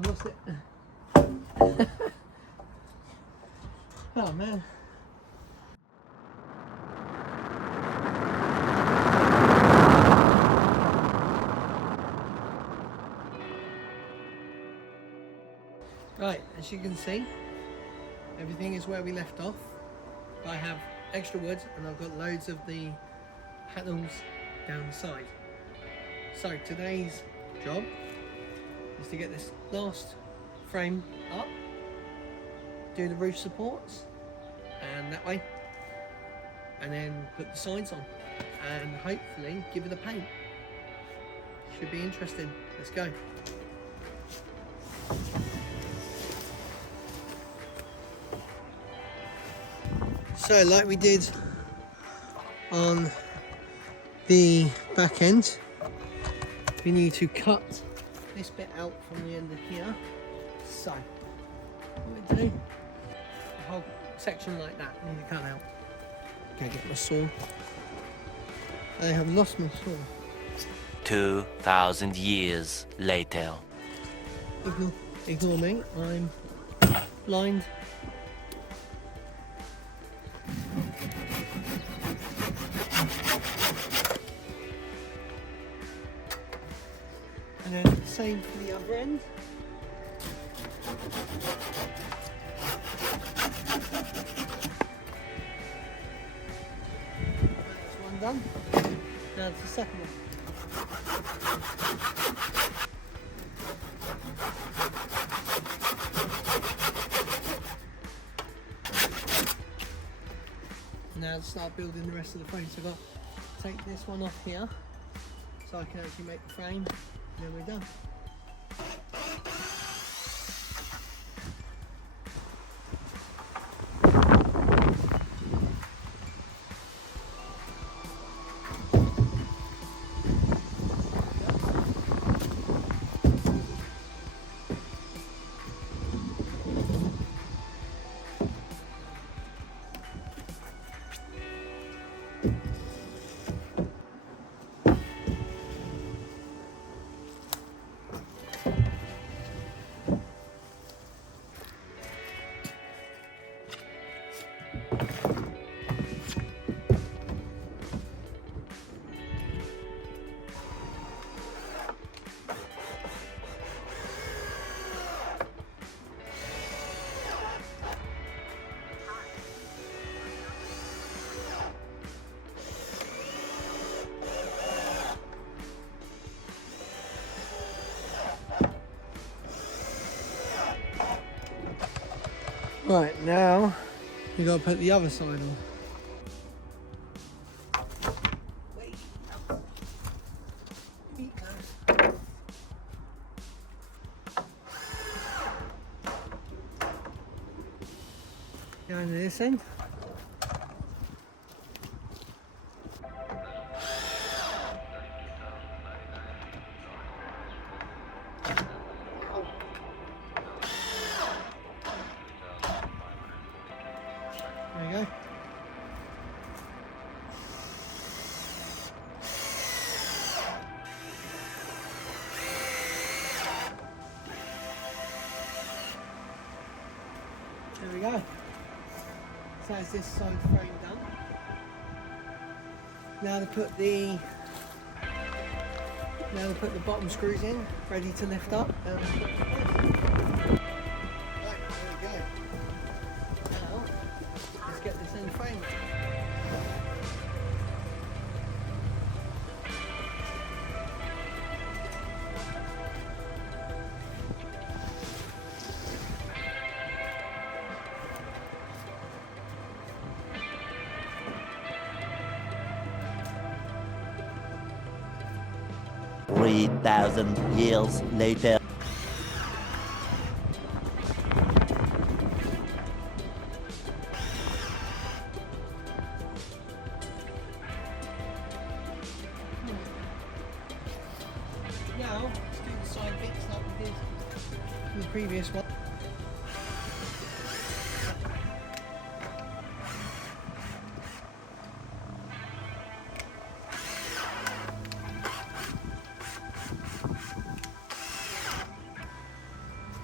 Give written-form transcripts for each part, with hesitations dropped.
I've lost it. Oh man. Right, as you can see, everything is where we left off. I have extra wood and I've got loads of the panels down the side. So today's job is to get this last frame up, do the roof supports and that way, and then put the sides on and hopefully give it a paint. Should be interesting. Let's go. So like we did on the back end, we need to cut this bit out from the end of here. So what we do, a whole section like that I need to cut out. Go get my saw. I have lost my saw. 2,000 years later. Ignore me, I'm blind. And then same for the other end. That's one done. Now it's the second one. Now to start building the rest of the frame. So I've got to take this one off here so I can actually make the frame, and then we're done. Right, now you got to put the other side on. Going to this end. There you go. There we go. So that's this side frame done. Now to put the bottom screws in, ready to lift up. Right, there we go. Now let's get this end frame. Three 3,000 years later. Now, let's do the side bits like we did in the previous one.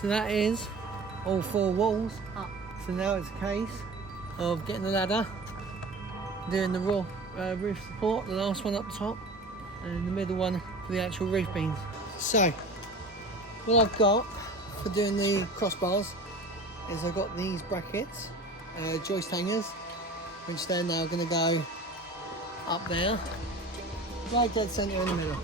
So that is all 4 walls up. So now it's a case of getting the ladder, doing the raw roof support, the last one up top, and the middle one for the actual roof beams. So what I've got for doing the crossbars is I've got these brackets, joist hangers, which they're now going to go up there, right dead centre in the middle.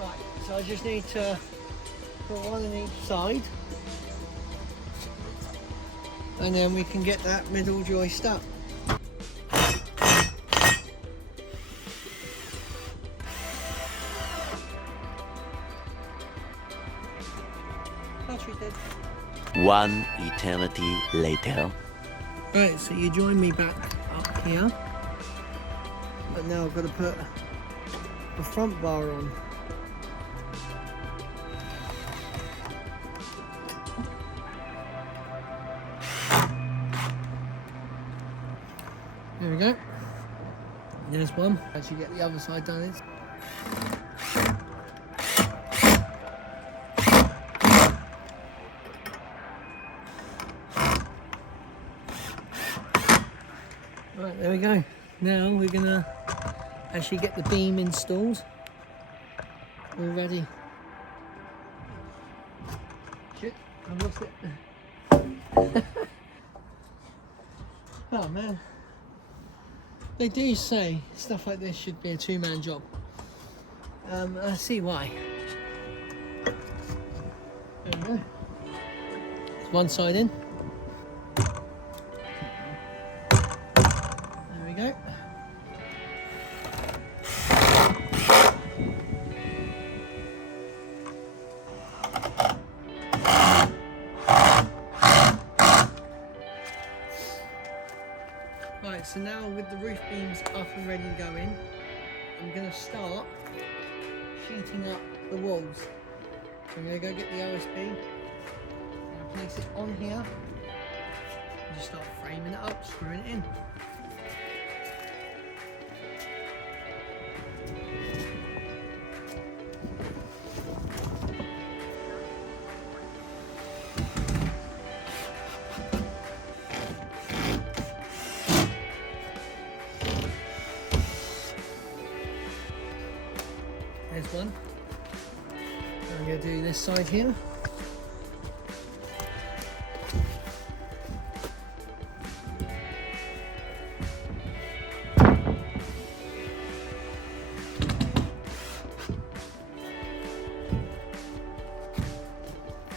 Right, so I just need to put one on each side, and then we can get that middle joist up. Battery dead. One eternity later. Right, so you join me back up here, but now I've got to put the front bar on. There we go. There's one. As you get the other side done, it's right, there we go. Now we're gonna actually get the beam installed. We're ready. Shit, I've lost it. Oh man. They do say stuff like this should be a 2-man job. I see why. There we go. There's one side in. There we go. Right, so now with the roof beams up and ready to go in, I'm going to start sheeting up the walls. So I'm going to go get the OSB, and I'll place it on here, and just start framing it up, screwing it in. There's one. I'm going to do this side here.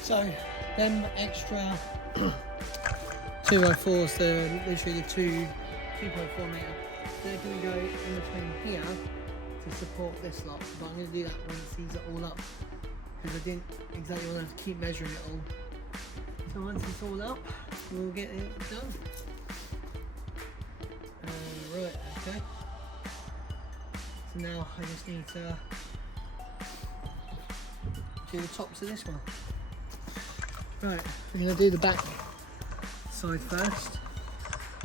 So, them extra 2x4s, they're literally the 2.4 metre. They're going to go in between here to support this lot, but I'm going to do that once these are all up, because I didn't exactly want to have to keep measuring it all. So once it's all up, we'll get it done. Right, okay. So now I just need to do the tops of this one. Right, I'm going to do the back side first.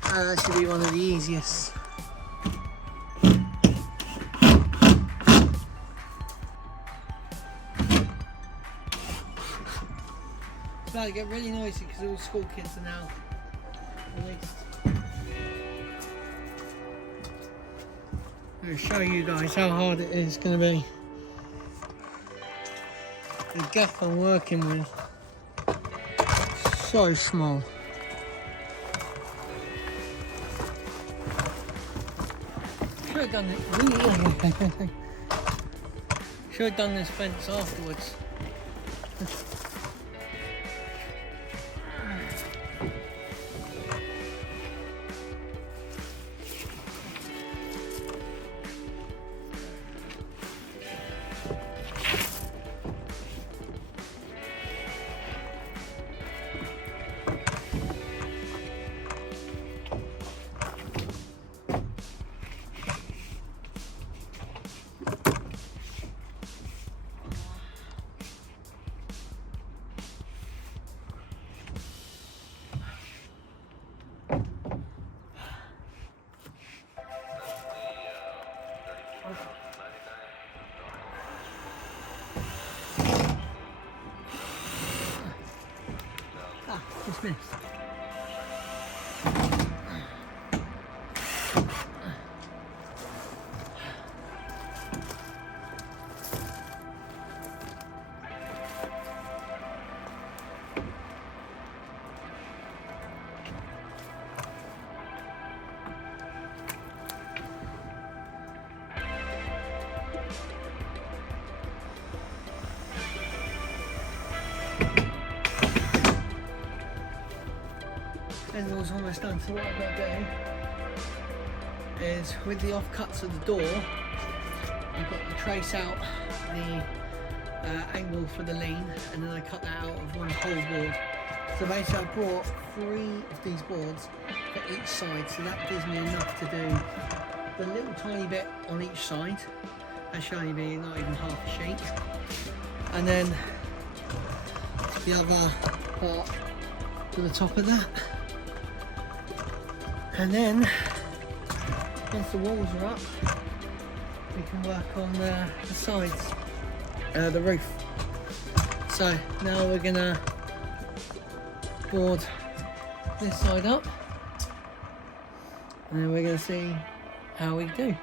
That should be one of the easiest. It's about to get really noisy because all the school kids are now released. I'm going to show you guys how hard it is going to be. The gaff I'm working with, so small. Should have done it. Should have done this fence afterwards. Smiths. Angel's almost done, so what I've got to do is with the offcuts of the door, I've got to trace out the angle for the lean, and then I cut that out of one whole board. So basically I brought 3 of these boards for each side, so that gives me enough to do the little tiny bit on each side. That should only be not even half a sheet. And then the other part to the top of that. And then, once the walls are up, we can work on the sides, the roof. So now we're gonna board this side up, and then we're gonna see how we do.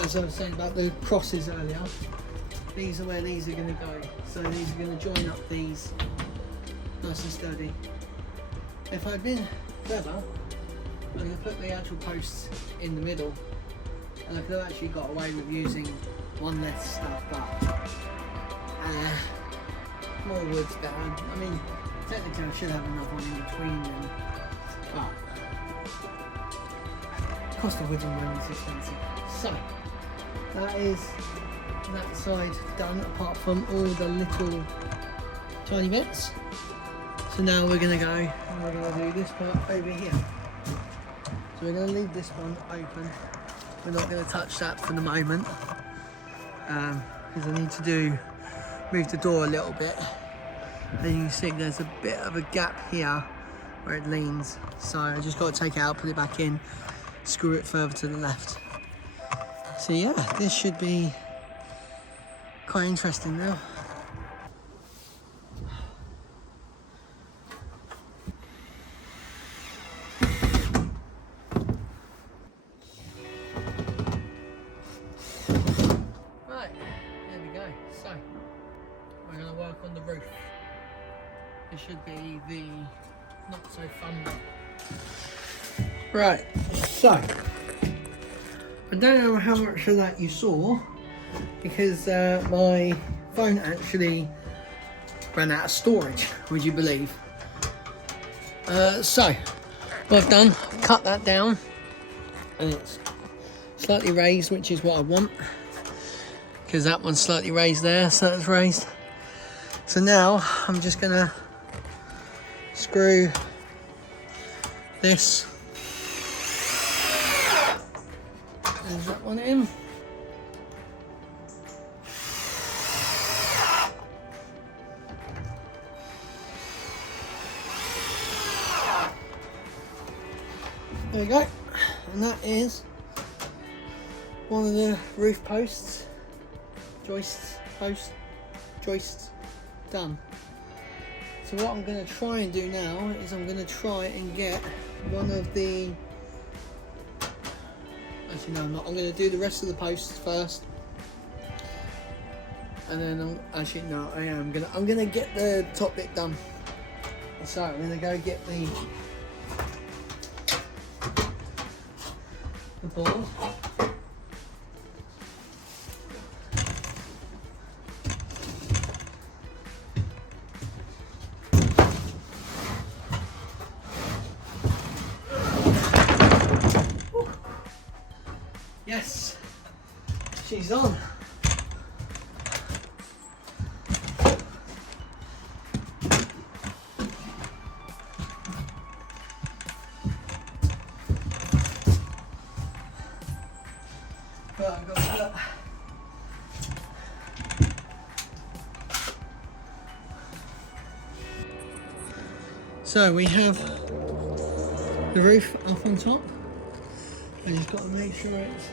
As I was saying about the crosses earlier, these are where these are going to go. So these are going to join up these nice and sturdy. If I'd been clever, I could have put the actual posts in the middle, and I could have actually got away with using one less stuff, but more wood's better. I mean, technically I should have another one in between them, but cost of wood and money is expensive. So that is that side done, apart from all the little tiny bits. So now we're going to go and we're going to do this part over here. So we're going to leave this one open. We're not going to touch that for the moment, because I need to move the door a little bit. And you can see there's a bit of a gap here where it leans. So I just got to take it out, put it back in, screw it further to the left. So yeah, this should be quite interesting now. Right, there we go. So we're going to work on the roof. This should be the not so fun one. Right, so I don't know how much of that you saw, because my phone actually ran out of storage, would you believe? So what I've done, cut that down, and it's slightly raised, which is what I want, because that one's slightly raised there, so that's raised. So now I'm just gonna screw this. There's that one in. There we go. And that is one of the roof posts, joists, done. So what I'm going to try and do now is I'm going to try and get one of the, actually no I'm not, I'm going to do the rest of the posts first, and then I'm going to get the top bit done. So I'm going to go get the board. Yes, she's on. Right, I've got to look. So we have the roof up on top. I just got to make sure it's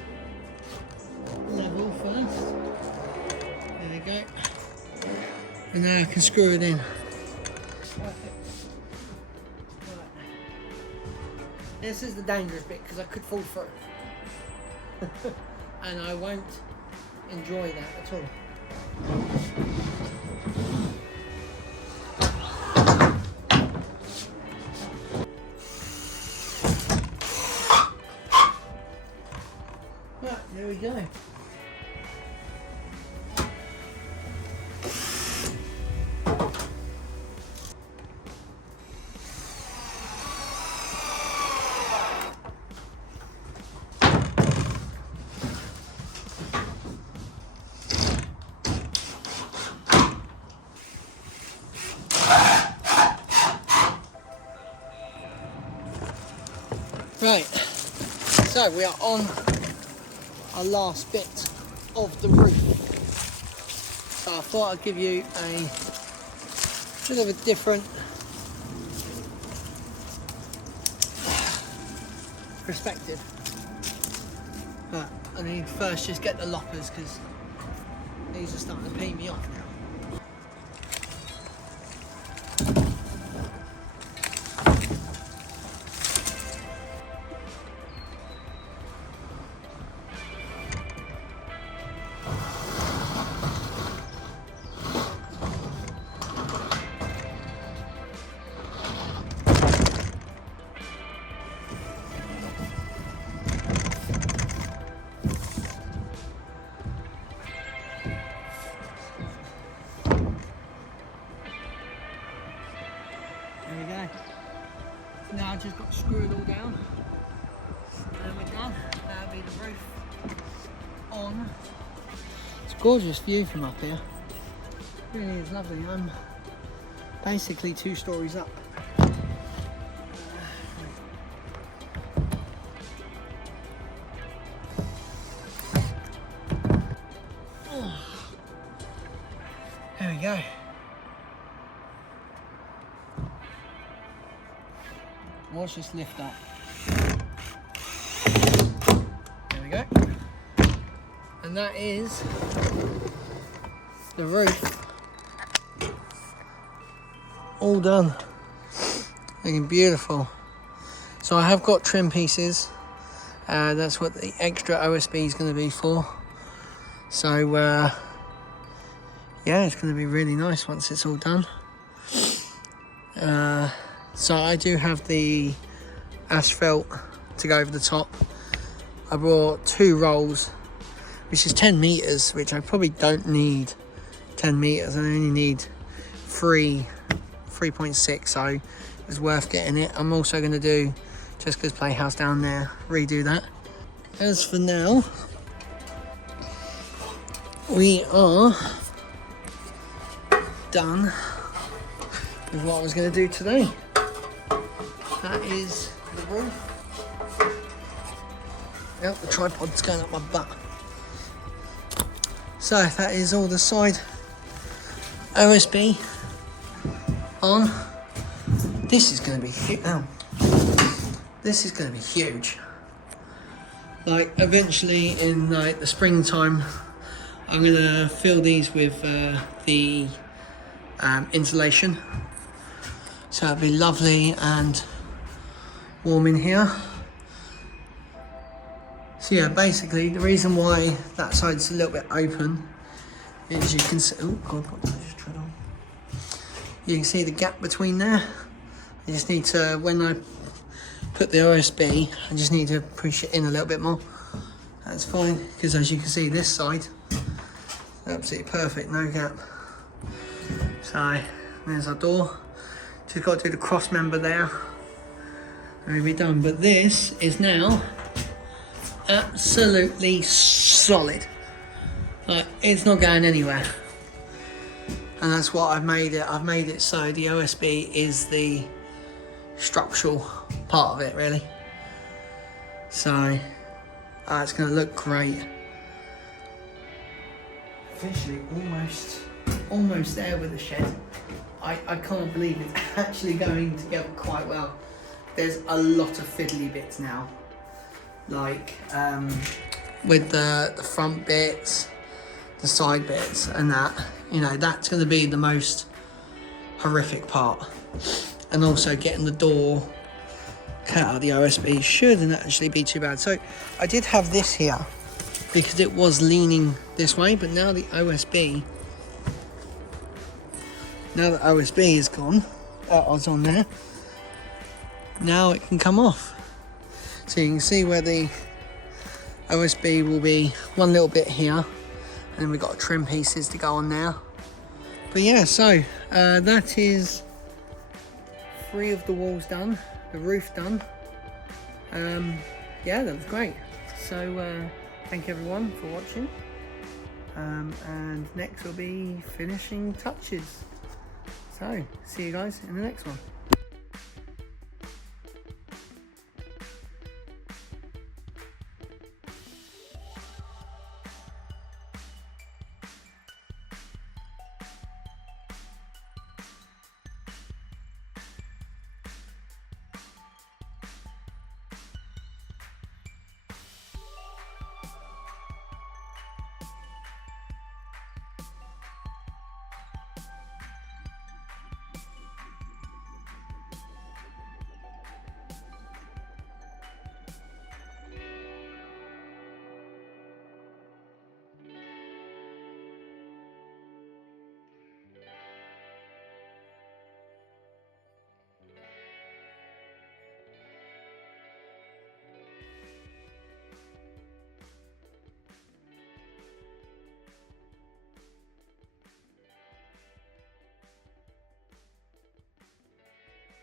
level first. There we go. And now I can screw it in. This is the dangerous bit because I could fall through. And I won't enjoy that at all. Right, there we go. Right, so we are on our last bit of the roof. So I thought I'd give you a bit of a different perspective. But I need to first just get the loppers because these are starting to pee me off now. There we go. So now I've just got to screw it all down. And we're done. That'll be the roof on. It's a gorgeous view from up here. It really is lovely. I'm basically 2 stories up. There we go. Watch this lift up. There we go. And that is the roof all done. Looking beautiful. So I have got trim pieces. That's what the extra OSB is going to be for. So yeah, it's going to be really nice once it's all done. So I do have the asphalt to go over the top. I brought 2 rolls, which is 10 meters, which I probably don't need 10 meters. I only need 3.6, so it was worth getting it. I'm also going to do Jessica's Playhouse down there, redo that. As for now, we are done with what I was going to do today. That is the roof. Yep, the tripod's going up my butt. So that is all the side OSB on. This is going to be huge. Oh. This is going to be huge. Like eventually in like the springtime, I'm going to fill these with the insulation. So it'll be lovely and warm in here. So yeah, basically the reason why that side's a little bit open is you can see, oh God, what did I just tread on? You can see the gap between there. I just need to, when I put the OSB, I just need to push it in a little bit more. That's fine, because as you can see this side, absolutely perfect, no gap. So there's our door. Just got to do the cross member there and we'll be done. But this is now absolutely solid. Like, it's not going anywhere. And that's what I've made it. I've made it so the OSB is the structural part of it, really. So it's going to look great. officially almost there with the shed. I can't believe it's actually going together quite well. There's a lot of fiddly bits now, like with the front bits, the side bits, and that. You know, that's going to be the most horrific part. And also getting the door cut out of the OSB shouldn't actually be too bad. So I did have this here because it was leaning this way, but now the OSB is gone, that was on there, now it can come off. So you can see where the OSB will be one little bit here, and then we've got trim pieces to go on there. But yeah, so that is 3 of the walls done, the roof done. Yeah, that was great. So thank you everyone for watching, and next will be finishing touches. So see you guys in the next one.